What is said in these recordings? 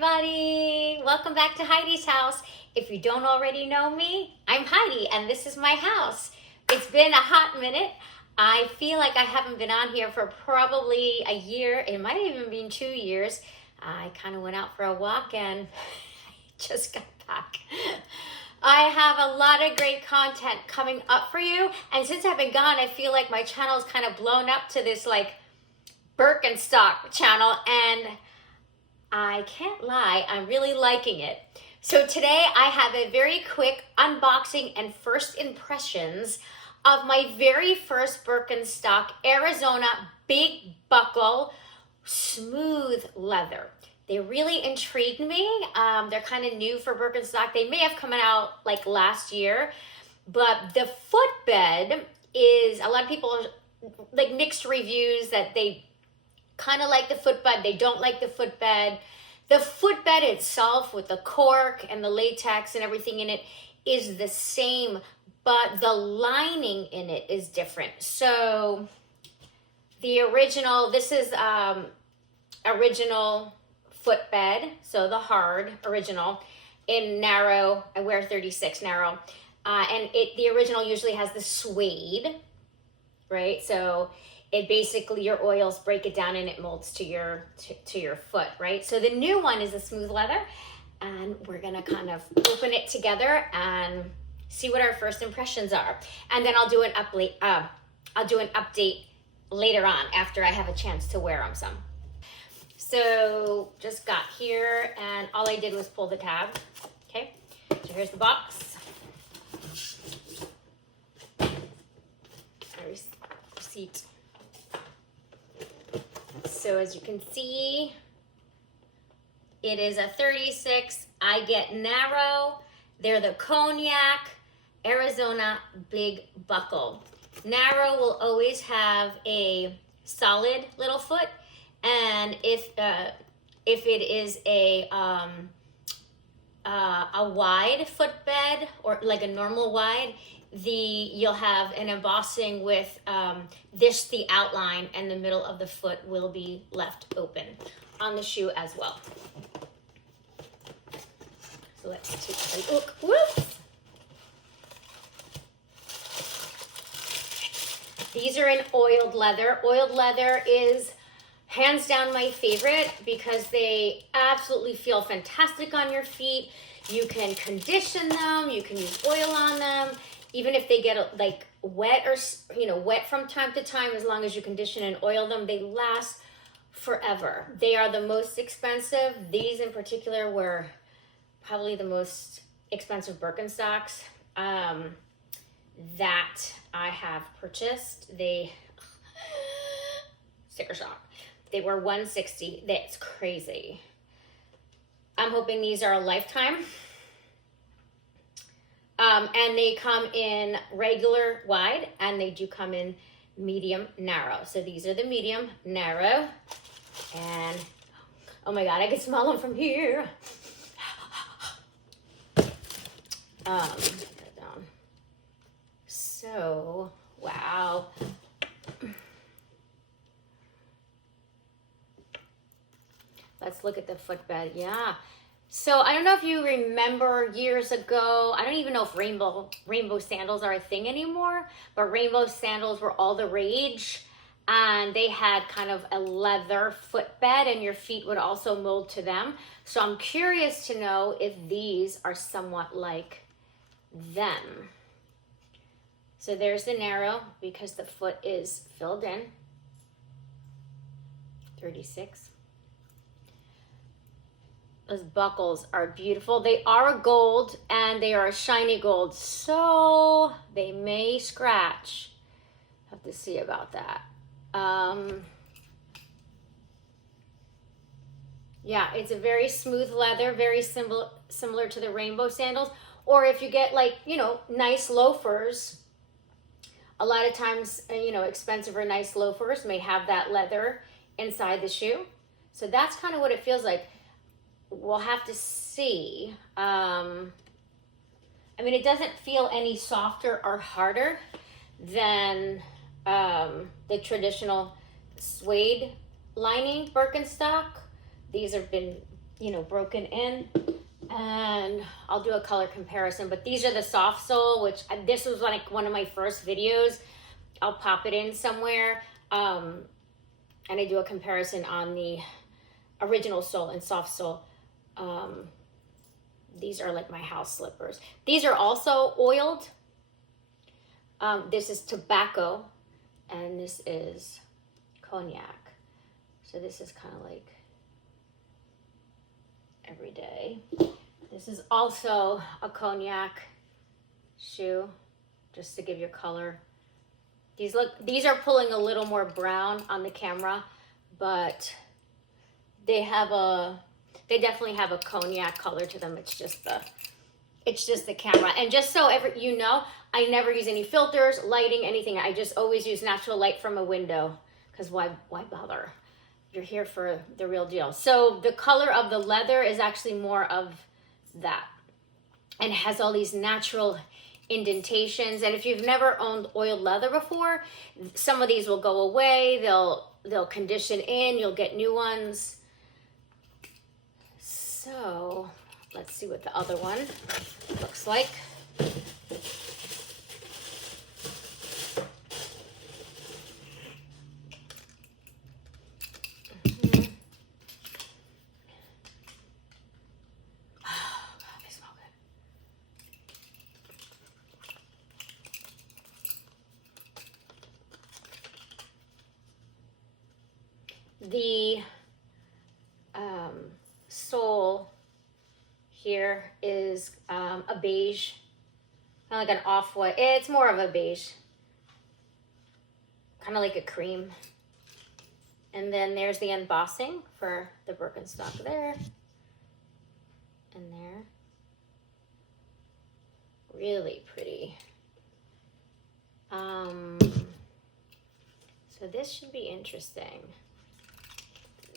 everybody. Welcome back to Heidi's house. If you don't already know me, I'm Heidi and this is my house. It's been a hot minute. I feel like I haven't been on here for probably a year. It might have even been 2 years. I kind of went out for a walk and just got back. I have a lot of great content coming up for you. And since I've been gone, I feel like my channel's kind of blown up to this like Birkenstock channel, and I can't lie, I'm really liking it. So today I have a very quick unboxing and first impressions of my very first Birkenstock Arizona Big Buckle smooth leather. They really intrigued me. They're kind of new for Birkenstock. They may have come out like last year, but the footbed is, a lot of people like mixed reviews that they kind of like the footbed, they don't like the footbed. The footbed itself with the cork and the latex and everything in it is the same, but the lining in it is different. So the original, this is original footbed, so the hard original in narrow. I wear 36 narrow, and the original usually has the suede, right? So it basically, your oils break it down and it molds to your foot, right? So the new one is a smooth leather, and we're gonna kind of open it together and see what our first impressions are. And then I'll do an update later on after I have a chance to wear them some. So just got here and all I did was pull the tab. Okay, so here's the box. Receipt. So as you can see, it is a 36. I get narrow. They're the Cognac Arizona Big Buckle. Narrow will always have a solid little foot, and if it is a wide footbed or like a normal wide, you'll have an embossing with the outline, and the middle of the foot will be left open on the shoe as well. So let's take a look. Whoops. These are in oiled leather. Oiled leather is hands down my favorite because they absolutely feel fantastic on your feet. You can condition them, you can use oil on them. Even if they get like wet or wet from time to time, as long as you condition and oil them, they last forever. They are the most expensive. These in particular were probably the most expensive Birkenstocks that I have purchased. Sticker shock. They were $160. That's crazy. I'm hoping these are a lifetime. And they come in regular wide, and they do come in medium narrow. So these are the medium narrow, and oh my God, I can smell them from here. So, wow. Let's look at the footbed. Yeah. So I don't know if you remember years ago, I don't even know if rainbow sandals are a thing anymore, but rainbow sandals were all the rage, and they had kind of a leather footbed, and your feet would also mold to them. So I'm curious to know if these are somewhat like them. So there's the narrow because the foot is filled in. 36. Those buckles are beautiful. They are gold, and they are a shiny gold, so they may scratch. Have to see about that. Yeah, it's a very smooth leather, very similar to the rainbow sandals. Or if you get like, nice loafers, a lot of times, expensive or nice loafers may have that leather inside the shoe. So that's kind of what it feels like. We'll have to see. I mean, it doesn't feel any softer or harder than the traditional suede lining Birkenstock. These have been you know, broken in. And I'll do a color comparison, but these are the soft sole, which this was like one of my first videos. I'll pop it in somewhere. And I do a comparison on the original sole and soft sole. These are like my house slippers. These are also oiled. This is tobacco, and this is cognac. So this is kind of like every day. This is also a cognac shoe, just to give you color. These are pulling a little more brown on the camera, but they definitely have a cognac color to them. It's just the camera. And just so you know, I never use any filters, lighting, anything. I just always use natural light from a window, because why bother? You're here for the real deal. So the color of the leather is actually more of that, and it has all these natural indentations. And if you've never owned oiled leather before, some of these will go away. They'll condition in. You'll get new ones. So let's see what the other one looks like. The sole here is a beige, kind of like an off-white. It's more of a beige, kind of like a cream. And then there's the embossing for the Birkenstock there and there. Really pretty. So this should be interesting.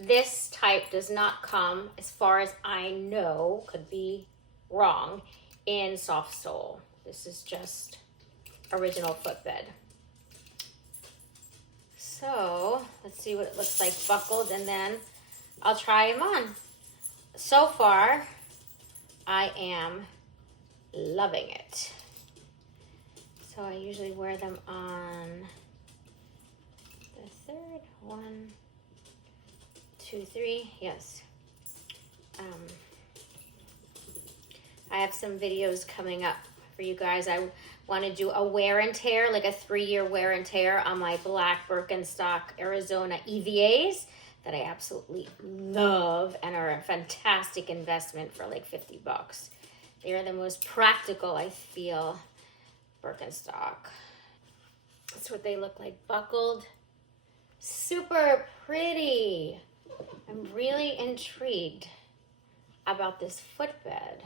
This type does not come, as far as I know, could be wrong, in soft sole. This is just original footbed. So let's see what it looks like buckled, and then I'll try them on. So far, I am loving it. So I usually wear them on the third one. 2, 3, yes. I have some videos coming up for you guys. I want to do a wear and tear, like a 3-year wear and tear on my black Birkenstock Arizona EVAs that I absolutely love and are a fantastic investment for like $50. They are the most practical, I feel, Birkenstock. That's what they look like buckled. Super pretty. I'm really intrigued about this footbed.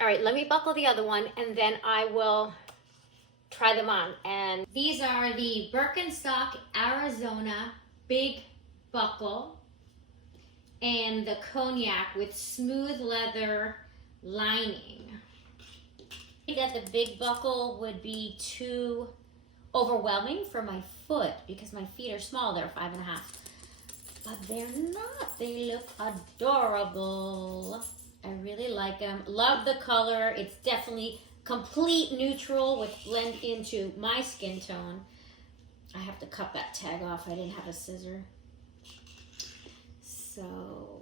All right, let me buckle the other one and then I will try them on. And these are the Birkenstock Arizona Big Buckle and the Cognac with smooth leather lining. I think that the Big Buckle would be too overwhelming for my foot because my feet are small. They're 5.5. But they're not. They look adorable. I really like them. Love the color. It's definitely complete neutral with blend into my skin tone. I have to cut that tag off. I didn't have a scissor. So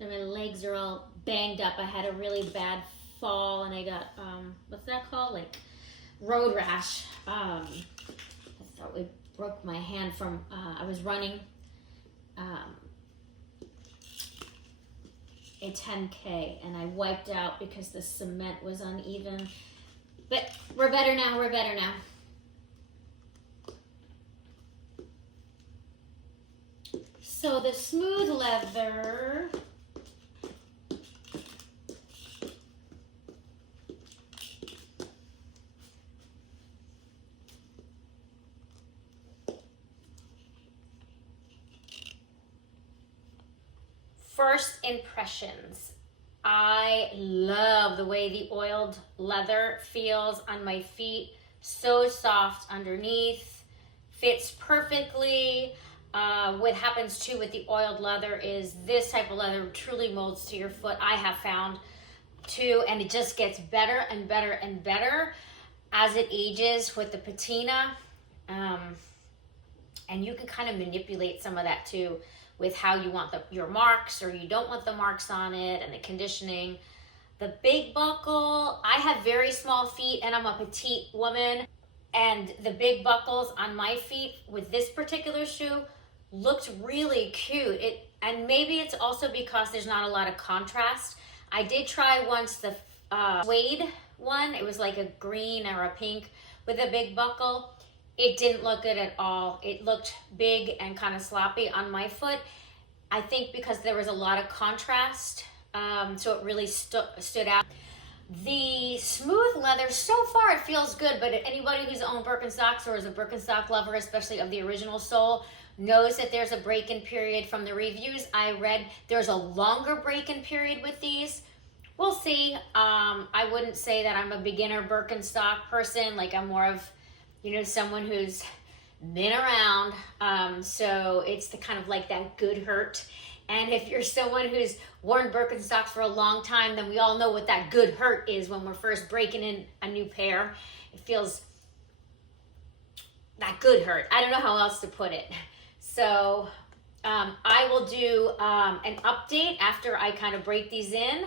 my legs are all banged up. I had a really bad fall and I got, what's that called? Like road rash. I thought it broke my hand from, I was running a 10K and I wiped out because the cement was uneven. But we're better now, we're better now. So the smooth leather, first impressions. I love the way the oiled leather feels on my feet. So soft underneath, fits perfectly. What happens too with the oiled leather is this type of leather truly molds to your foot, I have found too, and it just gets better and better and better as it ages with the patina. And you can kind of manipulate some of that too with how you want your marks, or you don't want the marks on it, and the conditioning. The Big Buckle, I have very small feet and I'm a petite woman, and the big buckles on my feet with this particular shoe looked really cute. And maybe it's also because there's not a lot of contrast. I did try once the suede one. It was like a green or a pink with a big buckle. It didn't look good at all. It looked big and kind of sloppy on my foot. I think because there was a lot of contrast, so it really stood out. The smooth leather, so far it feels good, but anybody who's owned Birkenstocks or is a Birkenstock lover, especially of the original sole, knows that there's a break-in period. From the reviews I read, there's a longer break-in period with these. We'll see. I wouldn't say that I'm a beginner Birkenstock person. Like, I'm more of, someone who's been around. So it's the kind of like that good hurt. And if you're someone who's worn Birkenstocks for a long time, then we all know what that good hurt is when we're first breaking in a new pair. It feels that good hurt. I don't know how else to put it. So I will do an update after I kind of break these in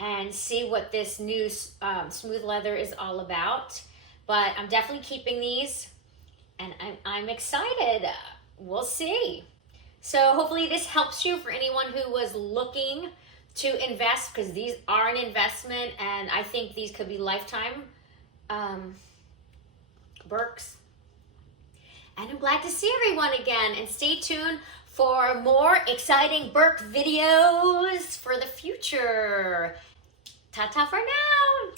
and see what this new smooth leather is all about. But I'm definitely keeping these, and I'm excited. We'll see. So hopefully this helps you, for anyone who was looking to invest, because these are an investment, and I think these could be lifetime Birks. And I'm glad to see everyone again, and stay tuned for more exciting Birk videos for the future. Ta-ta for now.